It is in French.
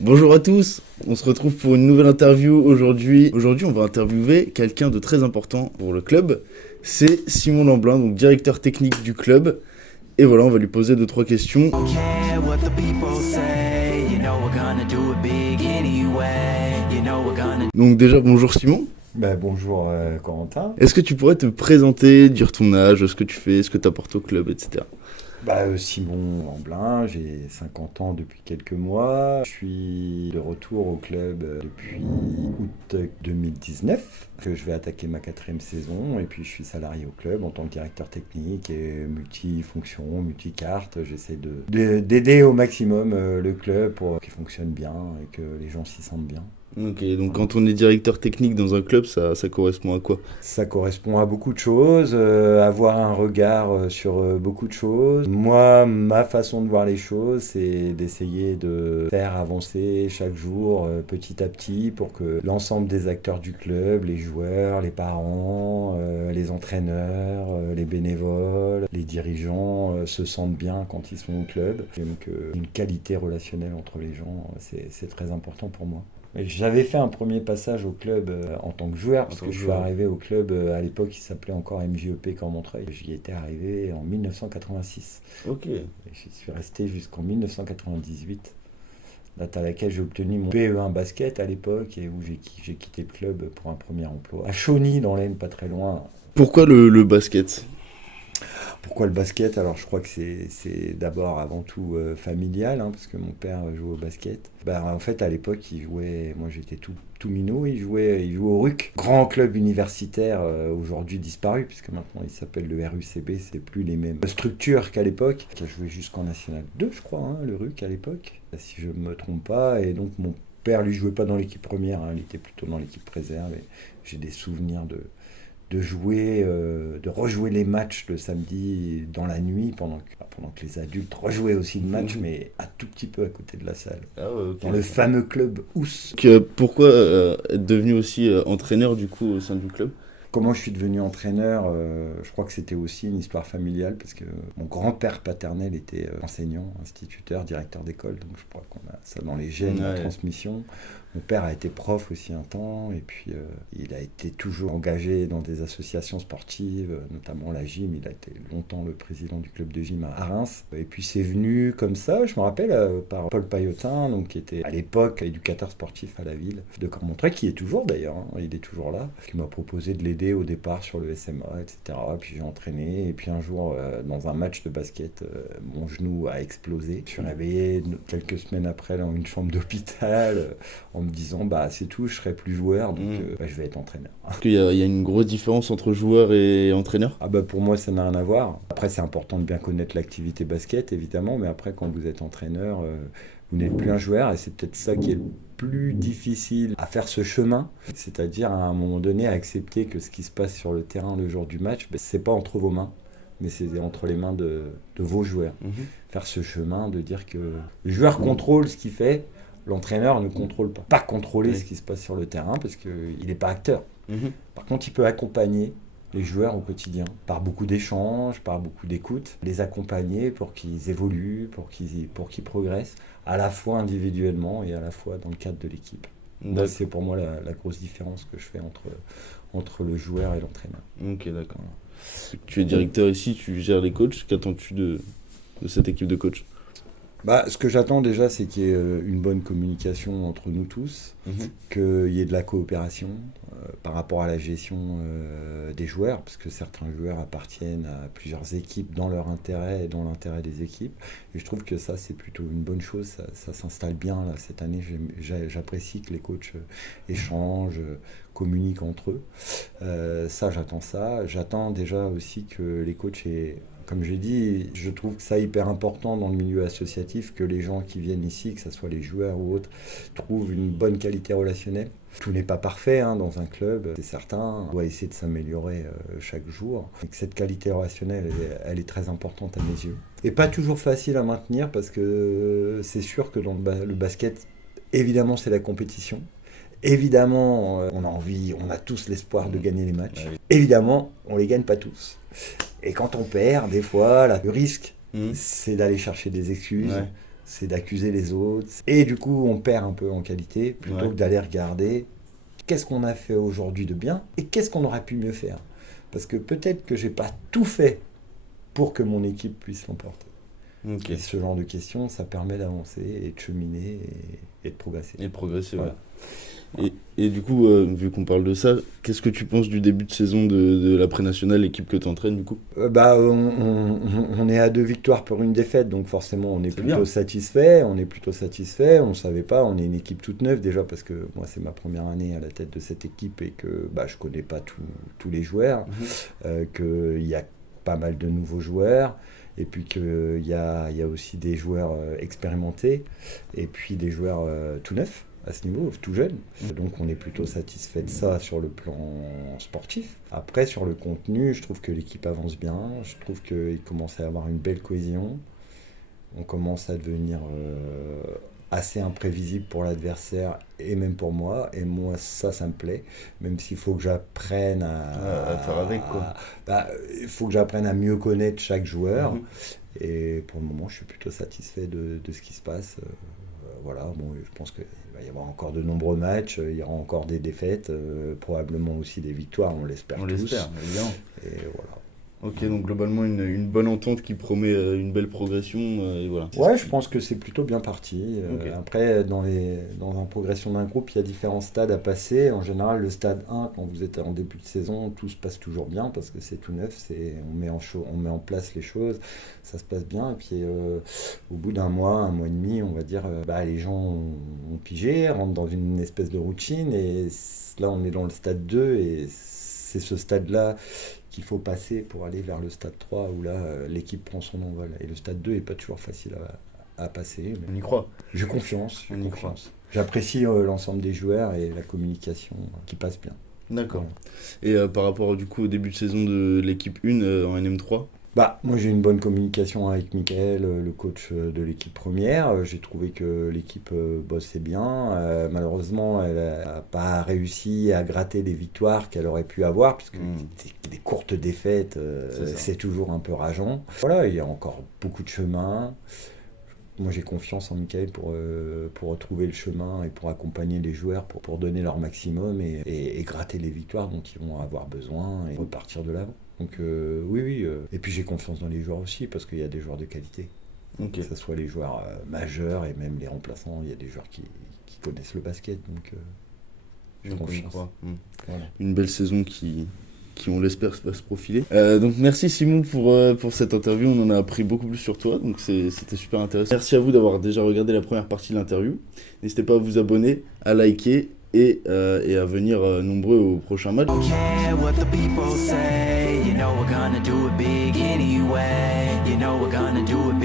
Bonjour à tous, on se retrouve pour une nouvelle interview aujourd'hui. Aujourd'hui, on va interviewer quelqu'un de très important pour le club. C'est Simon Lamblin, donc directeur technique du club. Et voilà, on va lui poser 2-3 questions. Donc déjà, bonjour Simon. Bonjour Corentin. Est-ce que tu pourrais te présenter, dire ton âge, ce que tu fais, ce que tu apportes au club, etc. Simon Lamblin, j'ai 50 ans depuis quelques mois. Je suis de retour au club depuis août 2019. Je vais attaquer ma 4e saison et puis je suis salarié au club en tant que directeur technique et multifonction, multicarte. J'essaie d'aider au maximum le club pour qu'il fonctionne bien et que les gens s'y sentent bien. Ok, donc quand on est directeur technique dans un club, ça correspond à quoi? Ça correspond à beaucoup de choses, avoir un regard sur beaucoup de choses. Moi, ma façon de voir les choses, c'est d'essayer de faire avancer chaque jour petit à petit pour que l'ensemble des acteurs du club, les joueurs, les parents, les entraîneurs, les bénévoles, les dirigeants se sentent bien quand ils sont au club. Donc une qualité relationnelle entre les gens, c'est très important pour moi. J'avais fait un premier passage au club en tant que joueur, parce que je suis arrivé au club à l'époque, il s'appelait encore MJEP Caen-Montreuil. J'y étais arrivé en 1986. Ok. Et j'y suis resté jusqu'en 1998, date à laquelle j'ai obtenu mon PE1 basket à l'époque, et où j'ai quitté le club pour un premier emploi. À Chauny, dans l'Aisne, pas très loin. Pourquoi le basket? Pourquoi le basket? Alors je crois que c'est d'abord avant tout familial, parce que mon père jouait au basket. En fait à l'époque il jouait, moi j'étais tout minot, il jouait au RUC, grand club universitaire aujourd'hui disparu puisque maintenant il s'appelle le RUCB, c'est plus les mêmes structures qu'à l'époque, qui a joué jusqu'en National 2 je crois, le RUC à l'époque, si je ne me trompe pas, et donc mon père lui jouait pas dans l'équipe première, il était plutôt dans l'équipe réserve, et j'ai des souvenirs de jouer, de rejouer les matchs le samedi dans la nuit pendant que les adultes rejouaient aussi le match, mais un tout petit peu à côté de la salle. Ah ouais, ok. Dans le fameux club Ous. Pourquoi être devenu aussi entraîneur du coup au sein du club? Comment je suis devenu entraîneur, je crois que c'était aussi une histoire familiale parce que mon grand-père paternel était enseignant, instituteur, directeur d'école, donc je crois qu'on a ça dans les gènes, la transmission. Mon père a été prof aussi un temps, et puis il a été toujours engagé dans des associations sportives, notamment la gym. Il a été longtemps le président du club de gym à Reims. Et puis c'est venu comme ça, je me rappelle, par Paul Paillotin, donc, qui était à l'époque éducateur sportif à la ville de Caen-Montreuil, qui est toujours d'ailleurs, il est toujours là, qui m'a proposé de l'aider au départ sur le SMA, etc. Puis j'ai entraîné, et puis un jour, dans un match de basket, mon genou a explosé. Je suis réveillé quelques semaines après dans une chambre d'hôpital, en me disant c'est tout, je serai plus joueur, donc je vais être entraîneur. Est-ce qu'il y a une grosse différence entre joueur et entraîneur? Pour moi ça n'a rien à voir. Après c'est important de bien connaître l'activité basket évidemment, mais après quand vous êtes entraîneur, vous n'êtes plus un joueur, et c'est peut-être ça qui est le plus difficile à faire ce chemin, c'est-à-dire à un moment donné à accepter que ce qui se passe sur le terrain le jour du match, c'est pas entre vos mains, mais c'est entre les mains de vos joueurs. Faire ce chemin de dire que le joueur contrôle ce qu'il fait, l'entraîneur ne contrôle pas. Pas contrôler ce qui se passe sur le terrain parce qu'il n'est pas acteur. Par contre, il peut accompagner les joueurs au quotidien par beaucoup d'échanges, par beaucoup d'écoute, les accompagner pour qu'ils évoluent, pour qu'ils progressent, à la fois individuellement et à la fois dans le cadre de l'équipe. C'est pour moi la grosse différence que je fais entre le joueur et l'entraîneur. Ok, d'accord. Tu es directeur ici, tu gères les coachs. Qu'attends-tu de cette équipe de coachs? Ce que j'attends déjà, c'est qu'il y ait une bonne communication entre nous tous, qu'il y ait de la coopération par rapport à la gestion des joueurs, parce que certains joueurs appartiennent à plusieurs équipes dans leur intérêt et dans l'intérêt des équipes. Et je trouve que ça, c'est plutôt une bonne chose, ça s'installe bien là, cette année. J'apprécie que les coachs échangent, communiquent entre eux. Ça, j'attends ça. J'attends déjà aussi que les coachs aient... Comme j'ai dit, je trouve que ça hyper important dans le milieu associatif, que les gens qui viennent ici, que ce soit les joueurs ou autres, trouvent une bonne qualité relationnelle. Tout n'est pas parfait dans un club, c'est certain. On doit essayer de s'améliorer chaque jour. Et que cette qualité relationnelle, elle est très importante à mes yeux. Et pas toujours facile à maintenir, parce que c'est sûr que dans le basket, évidemment, c'est la compétition. Évidemment, on a tous l'espoir de gagner les matchs. Évidemment, on les gagne pas tous. Et quand on perd, des fois, le risque, c'est d'aller chercher des excuses, c'est d'accuser les autres. Et du coup, on perd un peu en qualité plutôt que d'aller regarder qu'est-ce qu'on a fait aujourd'hui de bien et qu'est-ce qu'on aurait pu mieux faire. Parce que peut-être que j'ai pas tout fait pour que mon équipe puisse l'emporter. Okay. Et ce genre de questions, ça permet d'avancer et de cheminer et de progresser. Et de progresser, voilà. Et du coup, vu qu'on parle de ça, qu'est-ce que tu penses du début de saison de la pré-nationale, l'équipe que tu entraînes du coup ? On est à 2 victoires pour une défaite, donc forcément on est plutôt satisfait. On ne savait pas, on est une équipe toute neuve déjà parce que moi c'est ma première année à la tête de cette équipe et que je ne connais pas tous les joueurs, qu'il y a pas mal de nouveaux joueurs. Et puis qu'il y a aussi des joueurs expérimentés et puis des joueurs tout neufs à ce niveau, tout jeunes. Donc on est plutôt satisfait de ça sur le plan sportif. Après, sur le contenu, je trouve que l'équipe avance bien. Je trouve qu'il commence à avoir une belle cohésion. On commence à devenir assez imprévisible pour l'adversaire et même pour moi. Et moi, ça me plaît. Même s'il faut que j'apprenne à faire avec, quoi. Il faut que j'apprenne à mieux connaître chaque joueur. Et pour le moment, je suis plutôt satisfait de ce qui se passe. Voilà, bon, je pense qu'il va y avoir encore de nombreux matchs, il y aura encore des défaites, probablement aussi des victoires, on l'espère tous. On l'espère, évidemment. Et voilà. Ok, donc globalement une bonne entente qui promet une belle progression, et voilà. Ouais, je pense que c'est plutôt bien parti. Okay. Après, dans la progression d'un groupe, il y a différents stades à passer. En général, le stade 1, quand vous êtes en début de saison, tout se passe toujours bien parce que c'est tout neuf, on met en place les choses, ça se passe bien. Et puis au bout d'un mois et demi, on va dire, les gens ont pigé, rentrent dans une espèce de routine et là, on est dans le stade 2 et c'est ce stade-là qu'il faut passer pour aller vers le stade 3 où là l'équipe prend son envol. Et le stade 2 n'est pas toujours facile à passer. On y croit. J'ai confiance. J'apprécie l'ensemble des joueurs et la communication qui passe bien. D'accord. Ouais. Et par rapport du coup au début de saison de l'équipe 1 en NM3 ? Moi j'ai une bonne communication avec Mickaël, le coach de l'équipe première. J'ai trouvé que l'équipe bossait bien. Malheureusement, elle n'a pas réussi à gratter les victoires qu'elle aurait pu avoir, puisque des courtes défaites, c'est toujours un peu rageant. Voilà, il y a encore beaucoup de chemin. Moi j'ai confiance en Mickaël pour retrouver le chemin et pour accompagner les joueurs, pour donner leur maximum et gratter les victoires dont ils vont avoir besoin et repartir de l'avant. Donc oui. Et puis j'ai confiance dans les joueurs aussi parce qu'il y a des joueurs de qualité. Okay. Que ce soit les joueurs majeurs et même les remplaçants, il y a des joueurs qui connaissent le basket. Donc j'ai confiance. Voilà. Une belle saison qui on l'espère va se profiler. Donc merci Simon pour cette interview, on en a appris beaucoup plus sur toi, donc c'était super intéressant. Merci à vous d'avoir déjà regardé la première partie de l'interview. N'hésitez pas à vous abonner, à liker et à venir nombreux au prochain match. You know we're gonna do it big anyway. You know we're gonna do it